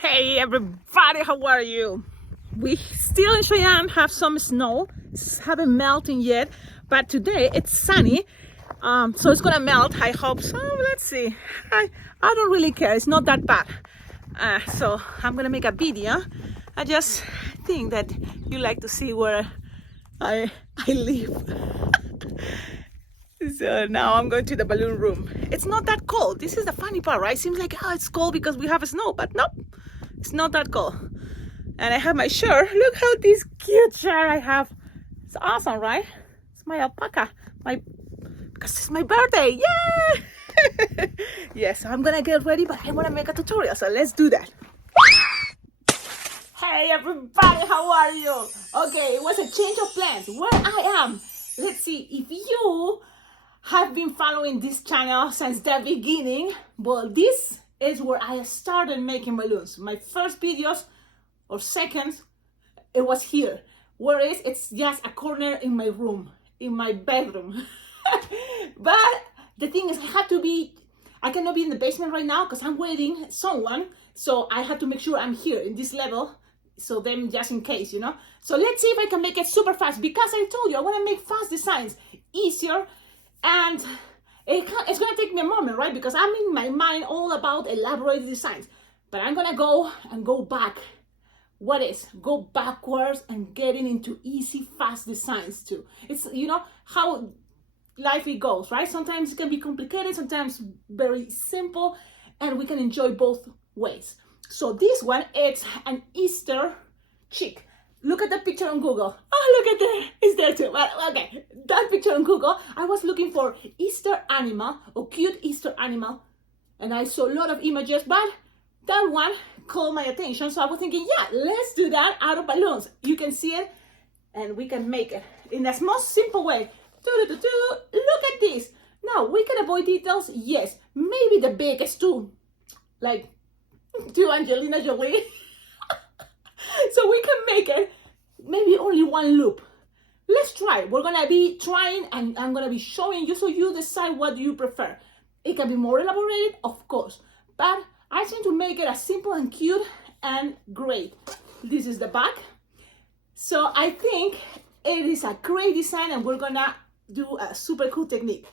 Hey everybody, how are you? We still in Cheyenne have some snow. It's haven't melted yet, but today it's sunny, so it's gonna melt. I hope so. Let's see. I don't really care. It's not that bad. So I'm gonna make a video. I just think that you like to see where I live. So now I'm going to the balloon room. It's not that cold. This is the funny part, right? Seems like, oh, it's cold because we have snow, but nope, it's not that cold. And I have my shirt. Look how this cute shirt I have. It's awesome, right? It's my alpaca. Because it's my birthday. Yay! Yes, so I'm gonna get ready, but I want to make a tutorial, so let's do that. Hey everybody, how are you? Okay, it was a change of plans. Where I am. Let's see if you have been following this channel since the beginning. Well, this is where I started making balloons. My first videos or seconds, it was here. Whereas it's just a corner in my room, in my bedroom. But the thing is, I cannot be in the basement right now because I'm waiting someone. So I have to make sure I'm here in this level. So then just in case, you know. So let's see if I can make it super fast, because I told you I want to make fast designs easier, and it's going to take me a moment, right? Because I'm in my mind all about elaborate designs, but I'm going to go back. Go backwards and getting into easy, fast designs too. It's, you know, how life it goes, right? Sometimes it can be complicated, sometimes very simple, and we can enjoy both ways. So this one, it's an Easter chick. Look at the picture on Google. Oh, look at that. It's there too. But okay, that picture on Google, I was looking for Easter animal or cute Easter animal. And I saw a lot of images, but that one called my attention. So I was thinking, yeah, let's do that out of balloons. You can see it and we can make it in the most simple way. Look at this. Now, we can avoid details. Yes, maybe the biggest two, like to Angelina Jolie. So we can make it maybe only one loop. Let's try. We're gonna be trying, and I'm gonna be showing you, so you decide what you prefer. It can be more elaborated, of course, but I tend to make it as simple and cute and great. This is the back. So I think it is a great design, and we're gonna do a super cool technique.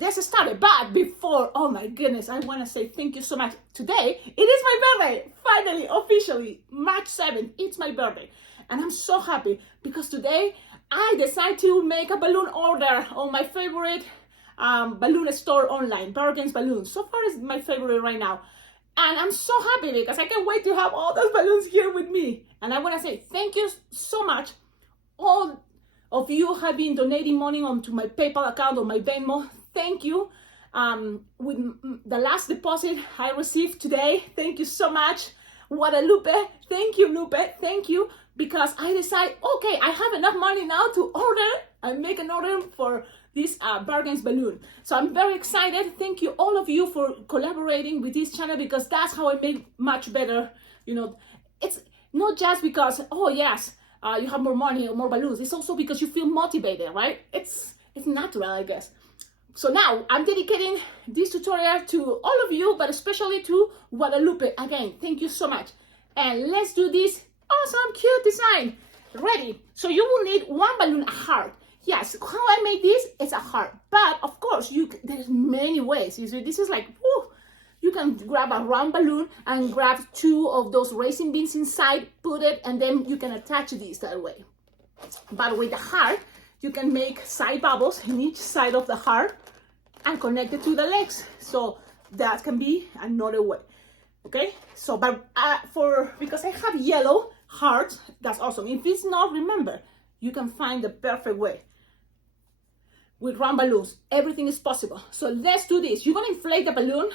Let's start it. But before, oh my goodness, I want to say thank you so much. Today, it is my birthday. Finally, officially, March 7th, it's my birthday. And I'm so happy because today I decided to make a balloon order on my favorite balloon store online, Bargains Balloons. So far, it's my favorite right now. And I'm so happy because I can't wait to have all those balloons here with me. And I want to say thank you so much. All of you have been donating money onto my PayPal account or my Venmo. Thank you. With the last deposit I received today, thank you so much. Guadalupe, thank you, Lupe, thank you. Because I decided, okay, I have enough money now to order and make an order for this Bargains balloon. So I'm very excited. Thank you, all of you, for collaborating with this channel, because that's how I make much better. You know, it's not just because, oh yes, you have more money or more balloons. It's also because you feel motivated, right? It's natural, I guess. So now I'm dedicating this tutorial to all of you, but especially to Guadalupe. Again, thank you so much. And let's do this awesome, cute design. Ready? So you will need one balloon, a heart. Yes, how I made this is a heart. But of course, there's many ways. You see, this is like, whew, you can grab a round balloon and grab two of those raisin beans inside, put it, and then you can attach these that way. But with the heart, you can make side bubbles in each side of the heart and connect it to the legs. So that can be another way. Okay, so but because I have yellow hearts, that's awesome. If it's not, remember, you can find the perfect way. With round balloons, everything is possible. So let's do this. You're gonna inflate the balloon.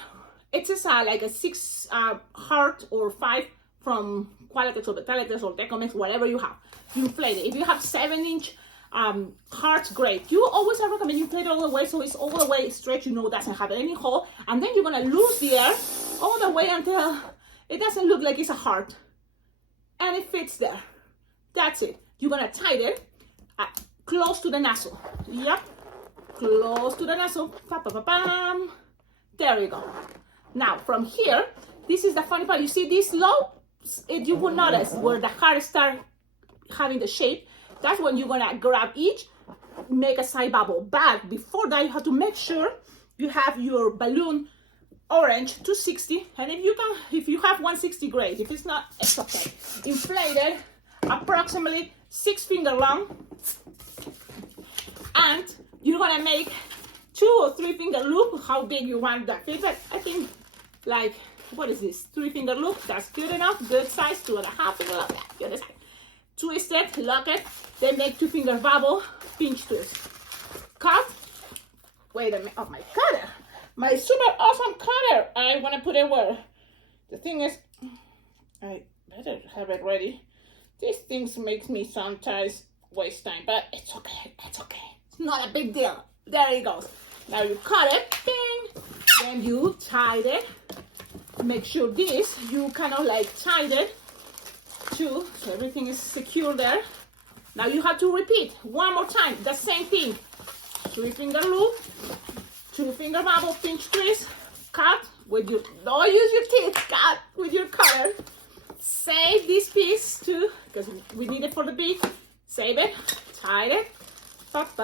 It is like a 6 heart or 5 from Qualitex or Betaletex or Decomex, whatever you have. You inflate it. If you have 7-inch hearts, great. You always recommend you inflate it all the way, so it's all the way straight, you know, doesn't have any hole. And then you're gonna lose the air all the way until it doesn't look like it's a heart. And it fits there. That's it. You're gonna tie it close to the nozzle. Yep. Close to the nozzle. There you go. Now from here, this is the funny part. You see this low? You will notice where the heart start having the shape. That's when you're gonna grab each, make a side bubble. But before that, you have to make sure you have your balloon orange 260, and if you have 160, great. If it's not, it's okay. Inflated approximately 6 finger long, and you're gonna make 2 or 3 finger loop. How big you want that? I think like, what is this, 3 finger loop? That's good enough. Good size. 2.5 finger loop. Yeah, good size. Twist it, lock it, then make 2 finger bubble, pinch twist. Cut. Wait a minute. Oh, my cutter. My super awesome cutter. I want to put it where? The thing is, I better have it ready. These things make me sometimes waste time, but it's okay. It's okay. It's not a big deal. There it goes. Now you cut it, bing. Then you tie it. Make sure this, you kind of like tied it too, so everything is secure there. Now you have to repeat one more time the same thing. 3 finger loop, 2 finger bubble, pinch twist, cut with your, don't use your teeth, cut with your cutter. Save this piece too, because we need it for the beak. Save it, tie it. You have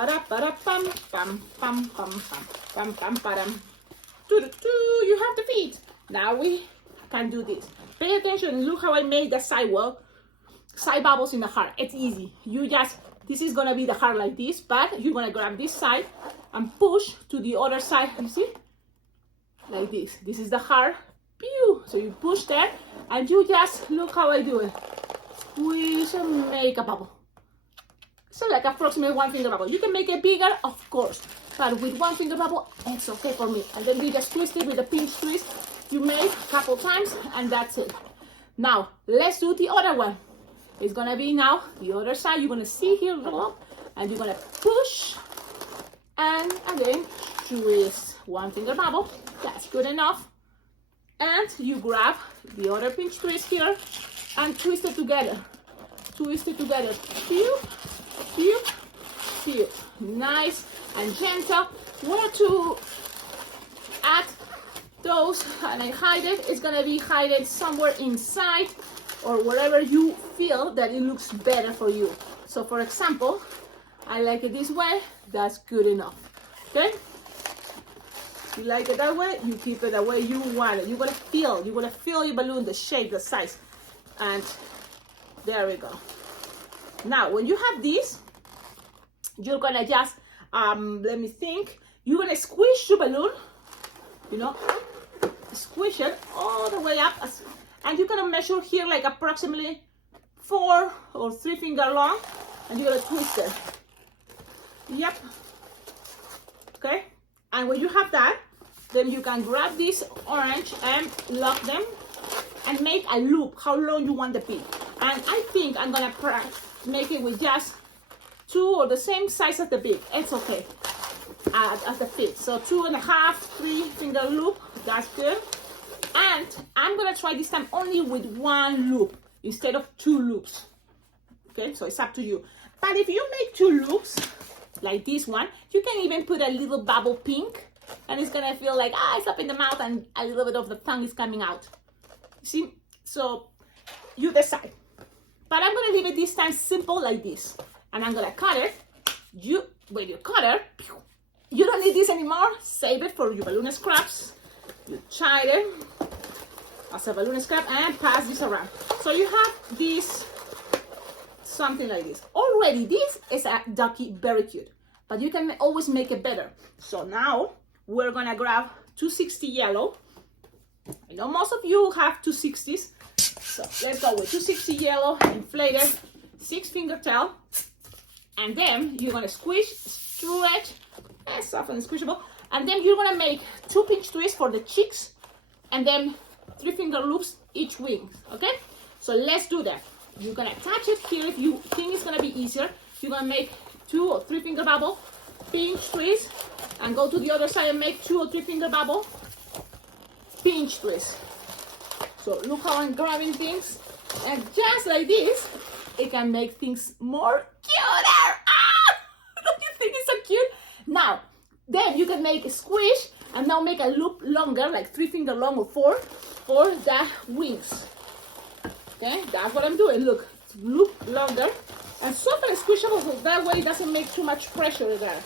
the feet. Now we can do this. Pay attention, look how I made the side bubbles in the heart. It's easy. This is gonna be the heart like this, but you're gonna grab this side and push to the other side, you see? Like this. This is the heart. Pew! So you push there, and you just, look how I do it. Squeeze and make a bubble. So like approximately 1 finger bubble. You can make it bigger, of course, but with 1 finger bubble, it's okay for me. And then you just twist it with a pinch twist. You make a couple times, and that's it. Now, let's do the other one. It's gonna be now the other side. You're gonna see here, and you're gonna push, and again, twist 1 finger bubble. That's good enough. And you grab the other pinch twist here, and twist it together. Twist it together. Pew, pew, pew. Nice and gentle. Where to add those, and I hide it. It's gonna be hidden somewhere inside or wherever you feel that it looks better for you. So for example, I like it this way. That's good enough. Okay? You like it that way, you keep it the way you want it. You're gonna feel your balloon, the shape, the size. And there we go. Now when you have this, you're gonna just let me think, you're gonna squish your balloon, you know, squish it all the way up, and you're gonna measure here like approximately 4 or 3 finger long, and you're gonna twist it. Yep. Okay. And when you have that, then you can grab this orange and lock them and make a loop, how long you want the bead. And I think I'm gonna make it with just 2 or the same size as the bead. It's okay as the fit. So 2.5, 3 finger loop, that's good. And I'm gonna try this time only with 1 loop instead of 2 loops. Okay, so it's up to you. But if you make 2 loops, like this one, you can even put a little bubble pink, and it's gonna feel like, it's up in the mouth and a little bit of the tongue is coming out. See? So you decide. But I'm gonna leave it this time simple like this. And I'm gonna cut it. With your cutter, you don't need this anymore. Save it for your balloon scraps. You tie it as a balloon scrap and pass this around. So you have this, something like this. Already, this is a ducky, very cute. But you can always make it better. So now we're gonna grab 260 yellow. I know most of you have 260s. So let's go with 260 yellow, inflated, 6 finger tail. And then you're gonna squish, stretch, and soft and squishable. And then you're gonna make 2 pinch twists for the cheeks, and then 3 finger loops each wing, okay? So let's do that. You're gonna attach it here if you think it's gonna be easier. You're gonna make 2 or 3 finger bubble, pinch twist, and go to the other side and make 2 or 3 finger bubble, pinch twist. So look how I'm grabbing things, and just like this, it can make things more cuter. Don't you think it's so cute? Now, then you can make a squish, and now make a loop longer, like 3 finger long or 4, for the wings. Okay, that's what I'm doing. Look, loop longer and soft and squishable, so that way it doesn't make too much pressure there.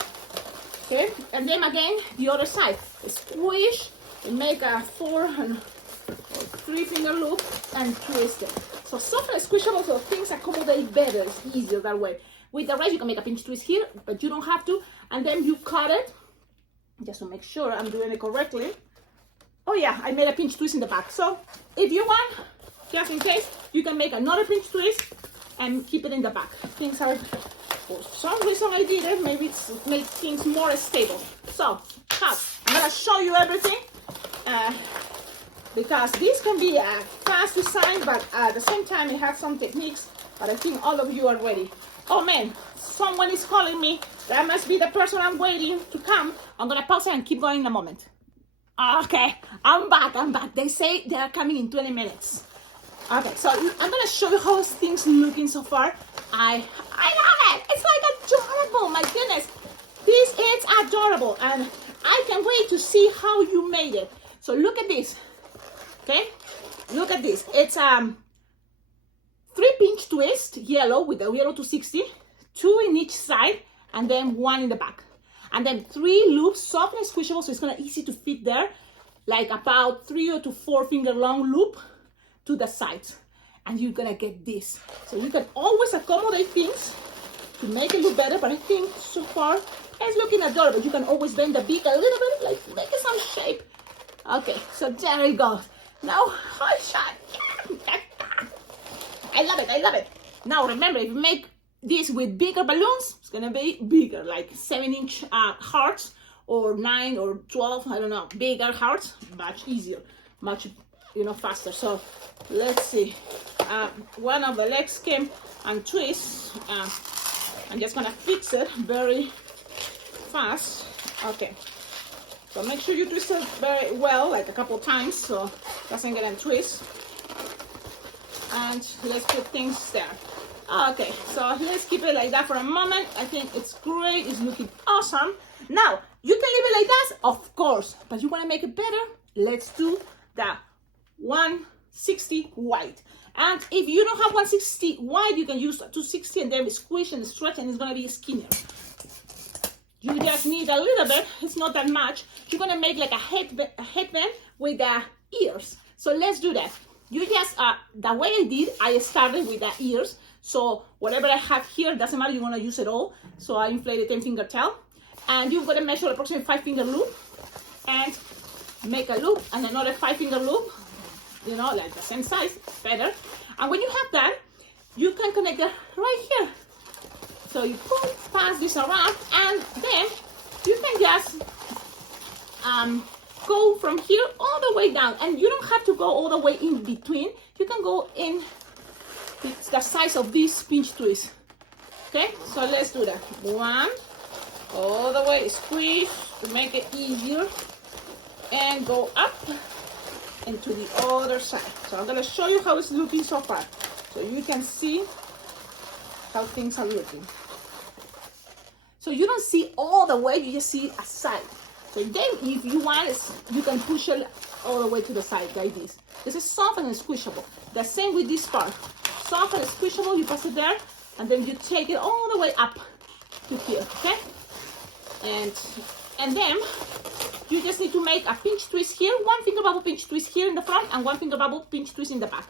Okay, and then again the other side, squish and make a 4 and 3 finger loop and twist it. So soft and squishable, so things accommodate better. It's easier that way. With the rest, you can make a pinch twist here, but you don't have to. And then you cut it, just to make sure I'm doing it correctly. Oh yeah, I made a pinch twist in the back. So if you want, just in case, you can make another pinch twist and keep it in the back. Things are, for some reason I did it, maybe it's make things more stable. So, I'm gonna show you everything. Because this can be a fast design, but at the same time it has some techniques, but I think all of you are ready. Oh man, someone is calling me. That must be the person I'm waiting to come. I'm gonna pause it and keep going in a moment. Okay, I'm back. They say they are coming in 20 minutes. Okay, so I'm gonna show you how things looking so far. I love it. It's like adorable, my goodness. This is adorable, and I can't wait to see how you made it. So look at this. Okay, look at this. It's 3 pinch twist, yellow with the yellow 260, 2 in each side, and then 1 in the back. And then 3 loops, soft and squishable, so it's gonna easy to fit there, like about 3 to 4 finger long loop to the sides. And you're gonna get this. So you can always accommodate things to make it look better, but I think so far it's looking adorable. You can always bend the beak a little bit, like make it some shape. Okay, so there it goes. Now, high shot. I love it. Now remember, if you make this with bigger balloons, it's gonna be bigger, like 7-inch hearts, or 9 or 12, I don't know, bigger hearts, much easier, much, faster. So let's see. One of the legs came and twist. I'm just gonna fix it very fast. Okay. So make sure you twist it very well, like a couple times, so it doesn't get a twist. And let's put things there. Okay, so let's keep it like that for a moment. I think it's great. It's looking awesome. Now, you can leave it like that, of course, but you want to make it better? Let's do the 160 wide. And if you don't have 160 wide, you can use 260 and then squish and stretch, and it's going to be skinnier. You just need a little bit. It's not that much. You're gonna make like a headband with the ears. So let's do that. You just the way I started with the ears. So whatever I have here, doesn't matter. You're gonna use it all. So I inflated 10-finger tail, and you're gonna measure approximately 5-finger loop and make a loop and another 5-finger loop. Like the same size, better. And when you have that, you can connect it right here. So you pass this around, and then you can just go from here all the way down, and you don't have to go all the way in between. You can go in the size of this pinch twist. Okay, so let's do that. 1, all the way, squeeze to make it easier, and go up and to the other side. So I'm gonna show you how it's looking so far, so you can see how things are looking. So you don't see all the way, you just see a side. So then if you want, you can push it all the way to the side like this. This is soft and squishable. The same with this part. Soft and squishable, you pass it there, and then you take it all the way up to here, okay? And then you just need to make a pinch twist here, 1-finger bubble pinch twist here in the front, and 1-finger bubble pinch twist in the back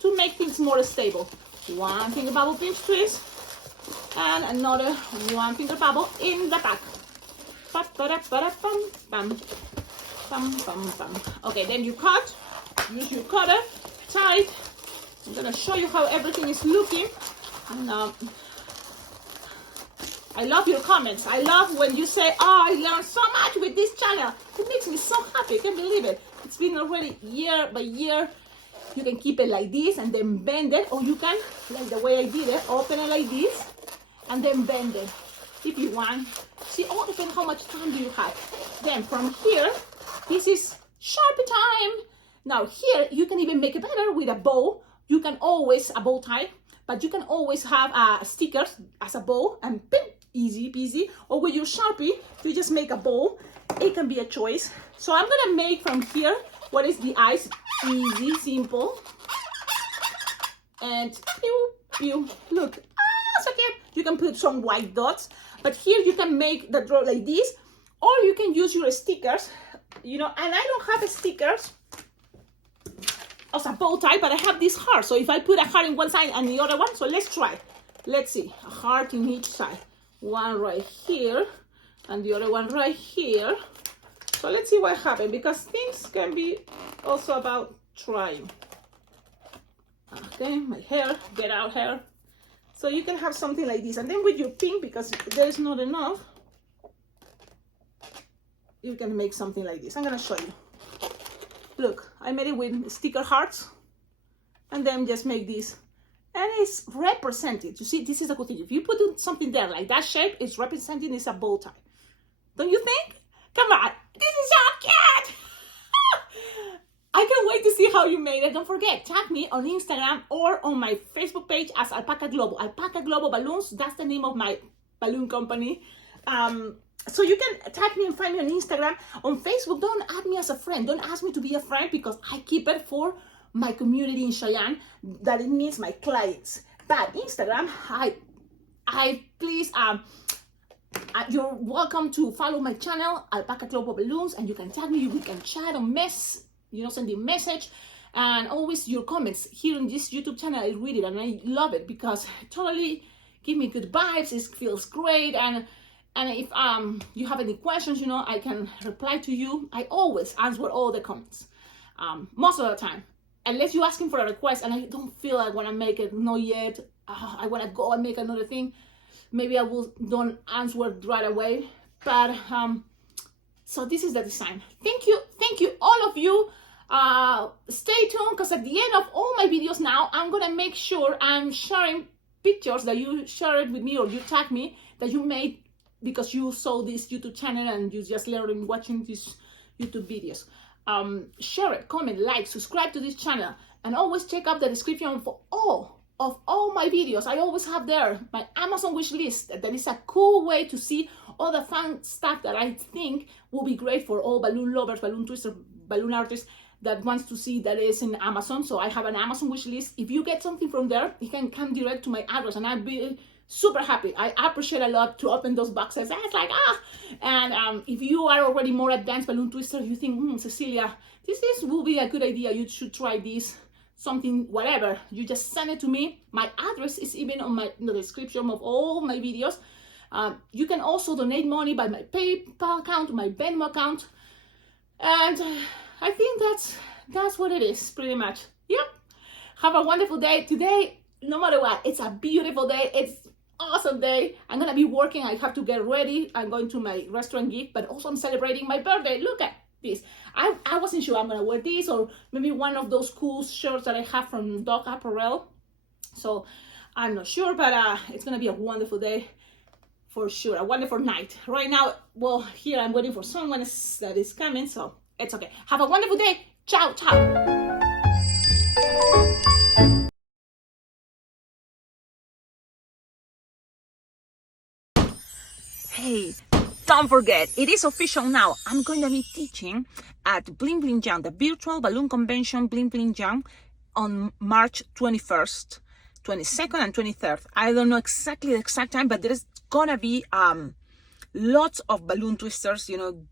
to make things more stable. 1-finger bubble pinch twist, and another 1-finger bubble in the back. Okay, then you cut. Use your cutter, tight. I'm gonna show you how everything is looking. And I love your comments. I love when you say, "Oh, I learned so much with this channel." It makes me so happy. I can't believe it. It's been already year by year. You can keep it like this and then bend it, or you can, like the way I did it, open it like this and then bend it if you want. See, all depends how much time do you have. Then from here, this is Sharpie time. Now here, you can even make it better with a bow. You can always, a bow tie, but you can always have stickers as a bow and ping, easy peasy. Or with your Sharpie, you just make a bow. It can be a choice. So I'm gonna make from here What is the eyes? Easy, simple. And pew, pew. Look, so cute. You can put some white dots, but here you can make the draw like this, or you can use your stickers, you know, and I don't have stickers as a bow tie, but I have this heart. So if I put a heart in one side and the other one, so let's try. Let's see, a heart in each side. One right here, and the other one right here. So let's see what happens, because things can be also about trying. Okay, my hair, get out hair. So you can have something like this, and then with your pink, because there's not enough, you can make something like this. I'm gonna show you. Look, I made it with sticker hearts, and then just make this, and it's represented. You see, this is a good thing. If you put something there like that shape, it's representing, it's a bow tie. Don't you think? Come on, this is so cute. I can't wait to see how you made it. Don't forget, tag me on Instagram or on my Facebook page as Alpacaglobo. Alpacaglobo Balloons, that's the name of my balloon company. So you can tag me and find me on Instagram. On Facebook, don't add me as a friend. Don't ask me to be a friend, because I keep it for my community in Cheyenne. That it means my clients. But Instagram, please, you're welcome to follow my channel, Alpacaglobo Balloons, and you can tag me. We can chat or send a message, and always your comments here on this YouTube channel. I read it and I love it, because it totally give me good vibes. It feels great, and if you have any questions, you know, I can reply to you. I always answer all the comments, most of the time, unless you're asking for a request and I don't feel I want to make it, not yet. I want to go and make another thing. Maybe I don't answer right away, but so this is the design. Thank you, all of you. Stay tuned, because at the end of all my videos now, I'm gonna make sure I'm sharing pictures that you shared with me, or you tag me, that you made because you saw this YouTube channel and you just learned watching these YouTube videos. Share it, comment, like, subscribe to this channel, and always check out the description for all my videos. I always have there my Amazon wish list. That is a cool way to see all the fun stuff that I think will be great for all balloon lovers, balloon twisters, balloon artists that wants to see that is in Amazon. So I have an Amazon wish list. If you get something from there, it can come direct to my address, and I'd be super happy. I appreciate a lot to open those boxes. And it's like, and if you are already more advanced balloon twister, you think, Cecilia, this will be a good idea. You should try this, something, whatever. You just send it to me. My address is even on the description of all my videos. You can also donate money by my PayPal account, my Venmo account, and I think that's what it is, pretty much. Yep. Have a wonderful day today. No matter what, it's a beautiful day. It's awesome day. I'm gonna be working. I have to get ready. I'm going to my restaurant gig, but also I'm celebrating my birthday. Look at this. I wasn't sure I'm gonna wear this, or maybe one of those cool shirts that I have from Ducky APPAREL. So I'm not sure, but it's gonna be a wonderful day for sure. A wonderful night. Right now, well, here I'm waiting for someone that is coming, so it's okay. Have a wonderful day. Ciao, ciao. Hey, don't forget, it is official now. I'm going to be teaching at Bling Bling Jam, the virtual balloon convention Bling Bling Jam, on March 21st, 22nd, and 23rd. I don't know exactly the exact time, but there's gonna be lots of balloon twisters, you know,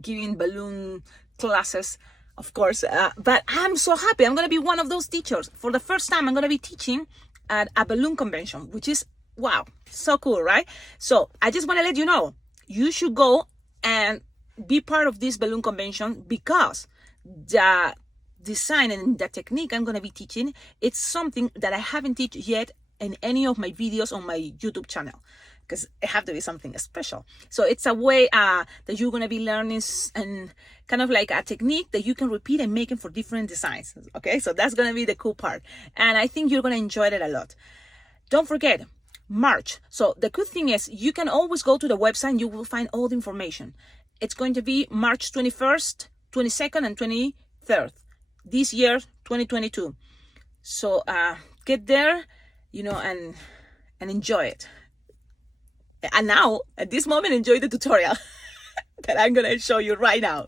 giving balloon classes, of course. But I'm so happy. I'm gonna be one of those teachers. For the first time, I'm gonna be teaching at a balloon convention, which is, wow, so cool, right? So I just want to let you know, you should go and be part of this balloon convention, because the design and the technique I'm going to be teaching, it's something that I haven't taught yet in any of my videos on my YouTube channel, because it have to be something special. So it's a way that you're going to be learning, and kind of like a technique that you can repeat and make it for different designs. Okay, so that's going to be the cool part, and I think you're going to enjoy it a lot. Don't forget, March. So the good thing is you can always go to the website and you will find all the information. It's going to be March 21st, 22nd, and 23rd this year, 2022. So get there, you know, and enjoy it. And now, at this moment, enjoy the tutorial that I'm going to show you right now.